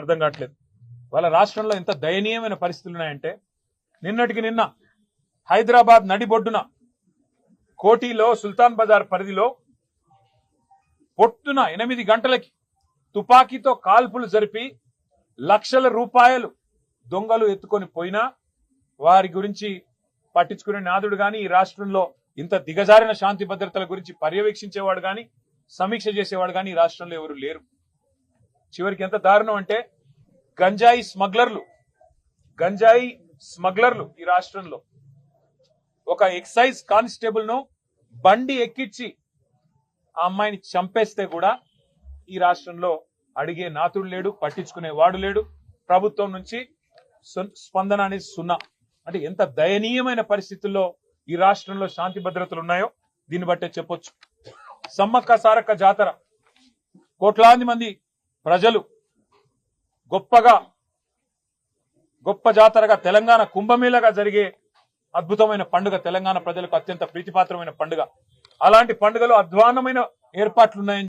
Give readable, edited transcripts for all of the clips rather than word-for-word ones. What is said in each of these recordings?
అర్థం కావట్లేదు వాళ్ళ రాష్ట్రంలో ఎంత దయనీయమైన పరిస్థితులు ఉన్నాయంటే నిన్నటికి నిన్న హైదరాబాద్ నడిబొడ్డున కోటిలో సుల్తాన్ బజార్ పరిధిలో పొట్టున 8 గంటలకి తుపాకీతో కాల్పులు జరిపి లక్షల రూపాయలు దొంగలు ఎత్తుకొని పోయినా వారి గురించి పట్టించుకునే నాదుడు గాని ఈ రాష్ట్రంలో ఇంత దిగజారిన శాంతి భద్రతల గురించి పర్యవేక్షించేవాడు గాని సమీక్ష చేసేవాడు గాని ఈ రాష్ట్రంలో ఎవరు లేరు। చివరికి ఎంత దారుణం అంటే గంజాయి స్మగ్లర్లు ఈ రాష్ట్రంలో ఒక ఎక్సైజ్ కానిస్టేబుల్ ను బండి ఎక్కించి ఆ అమ్మాయిని చంపేస్తే కూడా ఈ రాష్ట్రంలో అడిగే నాతుడు లేడు, పట్టించుకునే వాడు లేడు। ప్రభుత్వం నుంచి స్పందన అనేది సున్నా। అంటే ఎంత దయనీయమైన పరిస్థితుల్లో ఈ రాష్ట్రంలో శాంతి భద్రతలు ఉన్నాయో దీన్ని బట్టే చెప్పొచ్చు। సమ్మక్క సారక్క జాతర కోట్లాది మంది ప్రజలు గొప్ప జాతరగా తెలంగాణ కుంభమేళగా జరిగే అద్భుతమైన పండుగ, తెలంగాణ ప్రజలకు అత్యంత ప్రీతిపాత్రమైన పండుగ। అలాంటి పండుగలో అధ్వాన్నమైన ఏర్పాట్లున్నాయని।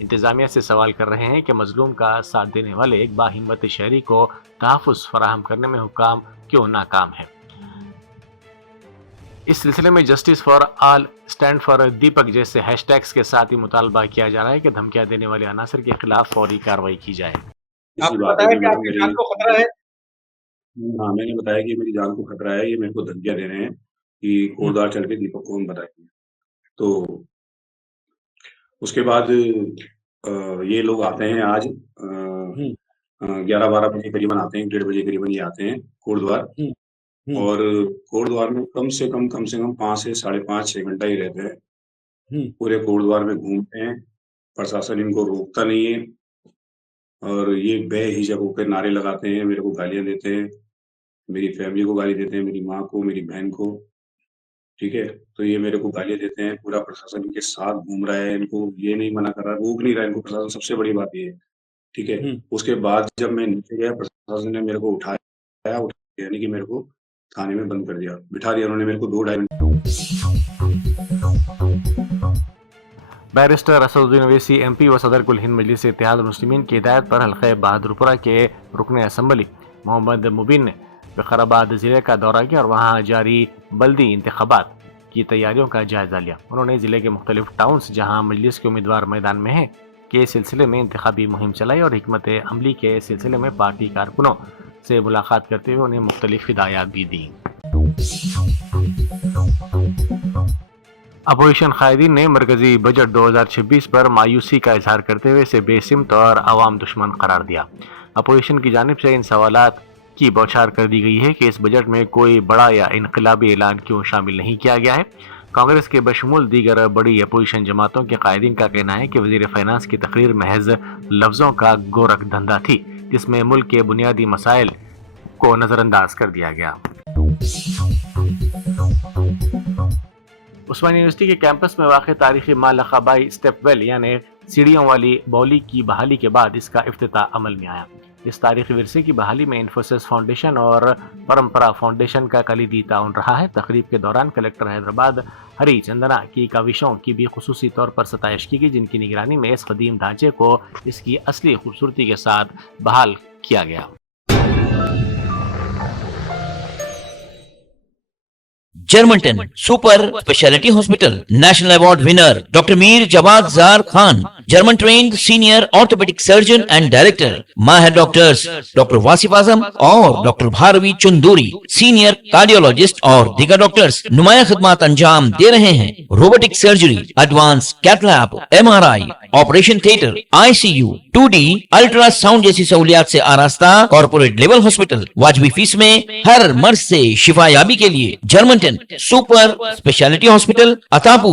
انتظامیہ سے سوال کر رہے ہیں کہ مظلوم کا ساتھ دینے والے ایک باہمت شہری کو تحفظ فراہم کرنے میں حکام کیوں ناکام ہے۔ اس سلسلے میں justice for all, stand for Deepak جیسے ہیش ٹیگز کے ساتھ ہی مطالبہ کیا جا رہا ہے کہ دھمکیاں دینے والے عناصر کے خلاف فوری کارروائی کی جائے۔ آپ نے بتایا کہ آپ کی جان کو خطرہ ہے۔ ہاں، میں نے بتایا کہ میری جان کو خطرہ ہے، یہ میرے کو دھمکیاں دے رہے ہیں کہ کوردار چل کے دیپک کو ہم بتائیں۔ تو اس کے بعد یہ لوگ آتے ہیں آج 11-12 بجے قریباً آتے ہیں، 1:30 بجے قریباً یہ آتے ہیں کوردوار، اور کوردوار میں کم سے کم 5 سے 5.5-6 گھنٹہ ہی رہتے ہیں، پورے کوردوار میں گھومتے ہیں، پرشاسن ان کو روکتا نہیں ہے، اور یہ بے ہجک ہو کے نعرے لگاتے ہیں، میرے کو گالیاں دیتے ہیں، میری فیملی کو گالی دیتے ہیں، میری ماں کو، میری بہن کو، ٹھیک ہے۔ تو یہ میرے کو گالیاں دیتے ہیں، پورا پرشاسن کے ساتھ گھوم رہا ہے، ان کو یہ نہیں منع کر رہا، روک نہیں رہا ان کو پرشاسن، سب سے بڑی بات یہ ہے، ٹھیک ہے۔ اس کے بعد جب میں نیچے گیا، پرشاسن نے میرے کو اٹھایا، یعنی کہ میرے کو تھانے میں بند کر دیا، بٹھا دیا انہوں نے میرے کو 2-2.5 گھنٹے۔ بیرسٹر اسد الدین اویسی ایم پی و صدر کل ہند مجلس اتحاد المسلمین کی ہدایت پر حلقہ بہادرپورہ کے رکن اسمبلی محمد مبین نے وقارآباد ضلع کا دورہ کیا اور وہاں جاری بلدی انتخابات کی تیاریوں کا جائزہ لیا۔ انہوں نے ضلع کے مختلف ٹاؤنز جہاں مجلس کے امیدوار میدان میں ہیں کے سلسلے میں انتخابی مہم چلائی اور حکمت عملی کے سلسلے میں پارٹی کارکنوں سے ملاقات کرتے ہوئے انہیں مختلف ہدایات بھی دیں۔ اپوزیشن قائدین نے مرکزی بجٹ 2026 پر مایوسی کا اظہار کرتے ہوئے اسے بے سمت اور عوام دشمن قرار دیا۔ اپوزیشن کی جانب سے ان سوالات کی بوچھار کر دی گئی ہے کہ اس بجٹ میں کوئی بڑا یا انقلابی اعلان کیوں شامل نہیں کیا گیا ہے۔ کانگریس کے بشمول دیگر بڑی اپوزیشن جماعتوں کے قائدین کا کہنا ہے کہ وزیر فائنانس کی تقریر محض لفظوں کا گورکھ دھندا تھی، جس میں ملک کے بنیادی مسائل کو نظر انداز کر دیا گیا۔ عثمانیہ یونیورسٹی کے کیمپس میں واقع تاریخی ماں لقابائی اسٹیپ ویل یعنی سیڑھیوں والی بولی کی بحالی کے بعد اس کا افتتاح عمل میں آیا۔ اس تاریخی ورثے کی بحالی میں انفوسس فاؤنڈیشن اور پرمپرا فاؤنڈیشن کا کلیدی تعاون رہا ہے۔ تقریب کے دوران کلکٹر حیدرآباد ہری چندنا کی کاوشوں کی بھی خصوصی طور پر ستائش کی گئی، جن کی نگرانی میں اس قدیم ڈھانچے کو اس کی اصلی خوبصورتی کے ساتھ بحال کیا گیا۔ جرمنٹن super specialty hospital national award winner doctor Mir Jawad Zar Khan, German trained senior orthopedic surgeon and director, ماہر ڈاکٹرز ڈاکٹر واصف اعظم اور doctor Bharavi Chandori, senior cardiologist اور دیگر ڈاکٹرز نمایاں خدمات انجام دے رہے ہیں۔ Robotic surgery, advance cath lab, MRI، operation theatre, ICU، 2D ultrasound جیسی سہولیات سے آراستہ کارپوریٹ لیول ہاسپٹل، واجبی فیس میں ہر مرض سے شفا یابی کے لیے جرمنٹن سپر اسپیشلٹی ہاسپٹل، عطاپور۔